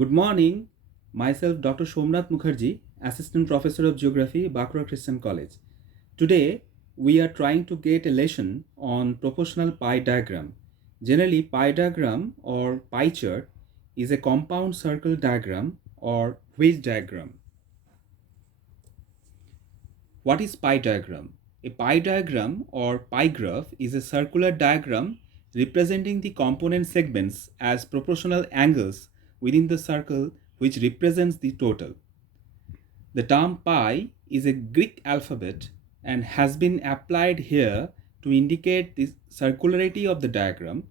Good morning. Myself, Dr. Somnath Mukherjee, Assistant Professor of Geography, Bankura Christian College. Today, we are trying to get a lesson on proportional pie diagram. Generally, pie diagram or pie chart is a compound circle diagram or wheel diagram. What is pie diagram? A pie diagram or pie graph is a circular diagram representing the component segments as proportional angles within the circle which represents the total. The term pi is a Greek alphabet and has been applied here to indicate the circularity of the diagram,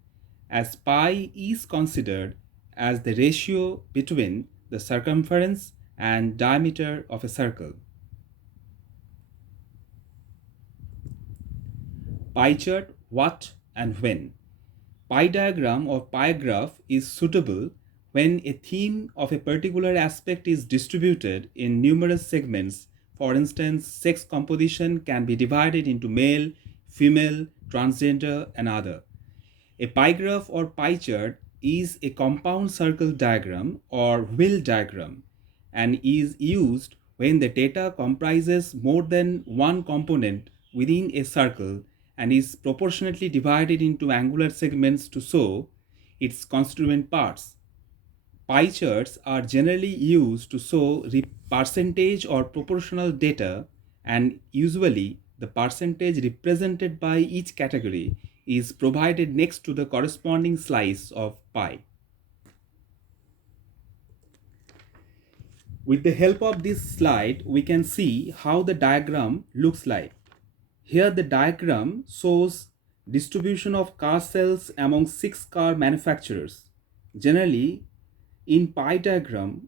as pi is considered as the ratio between the circumference and diameter of a circle. Pie chart, what and when. Pie diagram or pie graph is suitable when a theme of a particular aspect is distributed in numerous segments. For instance, sex composition can be divided into male, female, transgender, and other. A pie graph or pie chart is a compound circle diagram or wheel diagram and is used when the data comprises more than one component within a circle and is proportionately divided into angular segments to show its constituent parts. Pie charts are generally used to show percentage or proportional data, and usually the percentage represented by each category is provided next to the corresponding slice of pie. With the help of this slide, we can see how the diagram looks like. Here the diagram shows distribution of car sales among 6 car manufacturers. Generally, in pie diagram,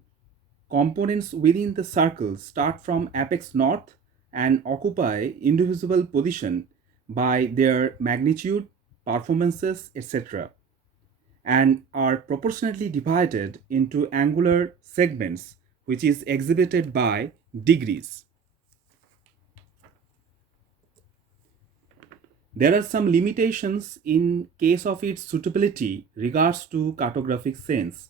components within the circle start from apex north and occupy indivisible position by their magnitude, performances, etc., and are proportionately divided into angular segments, which is exhibited by degrees. There are some limitations in case of its suitability regards to cartographic sense.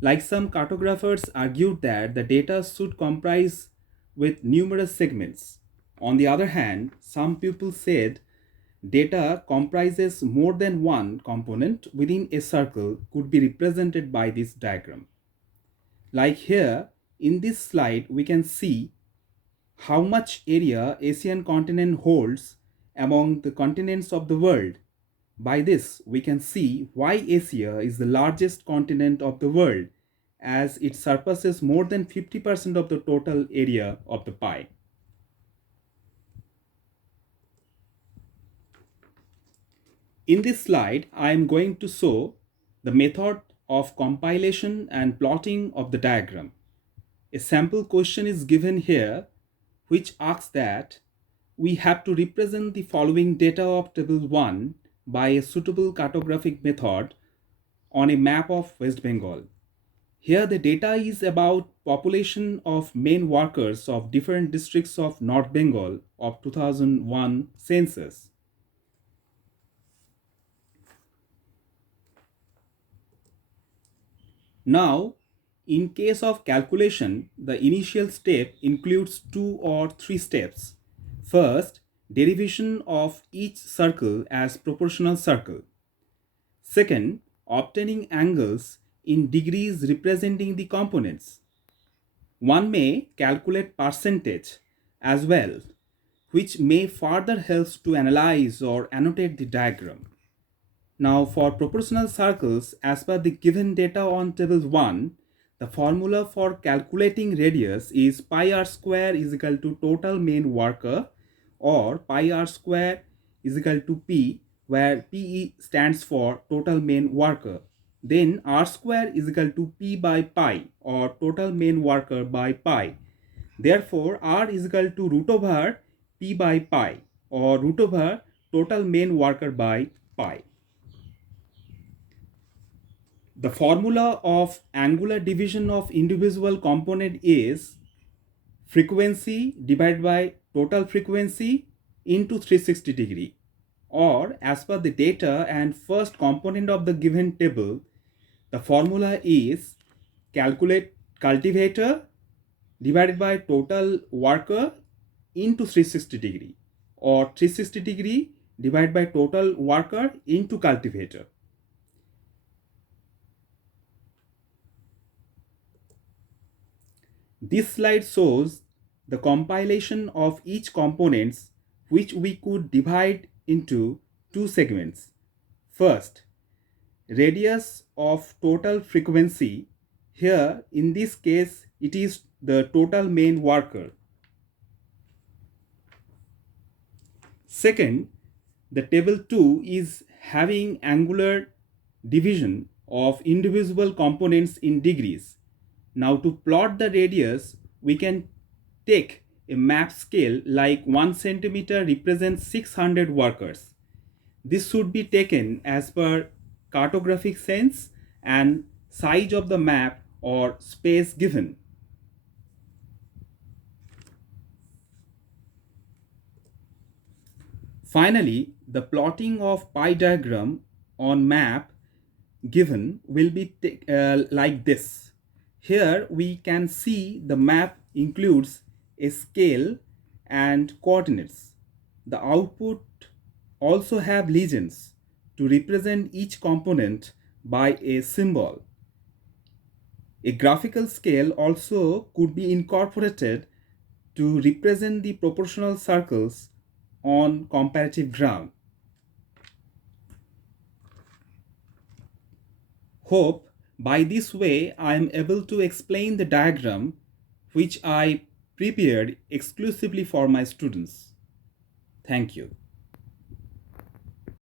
Like some cartographers argued that the data should comprise with numerous segments. On the other hand, some people said data comprises more than one component within a circle could be represented by this diagram. Like here, in this slide, we can see how much area Asian continent holds among the continents of the world. By this, we can see why Asia is the largest continent of the world, as it surpasses more than 50% of the total area of the pie. In this slide, I am going to show the method of compilation and plotting of the diagram. A sample question is given here which asks that we have to represent the following data of table 1 by a suitable cartographic method on a map of West Bengal. Here the data is about population of men workers of different districts of North Bengal of 2001 census. Now, in case of calculation, the initial step includes 2 or 3 steps. First, derivation of each circle as proportional circle. Second, obtaining angles in degrees representing the components. One may calculate percentage as well, which may further help to analyze or annotate the diagram. Now, for proportional circles, as per the given data on table 1, the formula for calculating radius is pi r square is equal to total main worker, or pi r square is equal to p, where p stands for total main worker. Then r square is equal to p by pi, or total main worker by pi. Therefore, r is equal to root over p by pi, or root over total main worker by pi. The formula of angular division of individual component is frequency divided by total frequency into 360 degree, or as per the data and first component of the given table, the formula is calculate cultivator divided by total worker into 360 degree, or 360 degree divided by total worker into cultivator. This slide shows the compilation of each components, which we could divide into two segments. First, radius of total frequency. Here in this case it is the total main worker. Second, the table 2 is having angular division of indivisible components in degrees. Now to plot the radius, we can take a map scale like 1 centimeter represents 600 workers. This should be taken as per cartographic sense and size of the map or space given. Finally, the plotting of pie diagram on map given will be like this. Here we can see the map includes a scale and coordinates. The output also have legends to represent each component by a symbol. A graphical scale also could be incorporated to represent the proportional circles on comparative ground. Hope by this way I am able to explain the diagram which I prepared exclusively for my students. Thank you.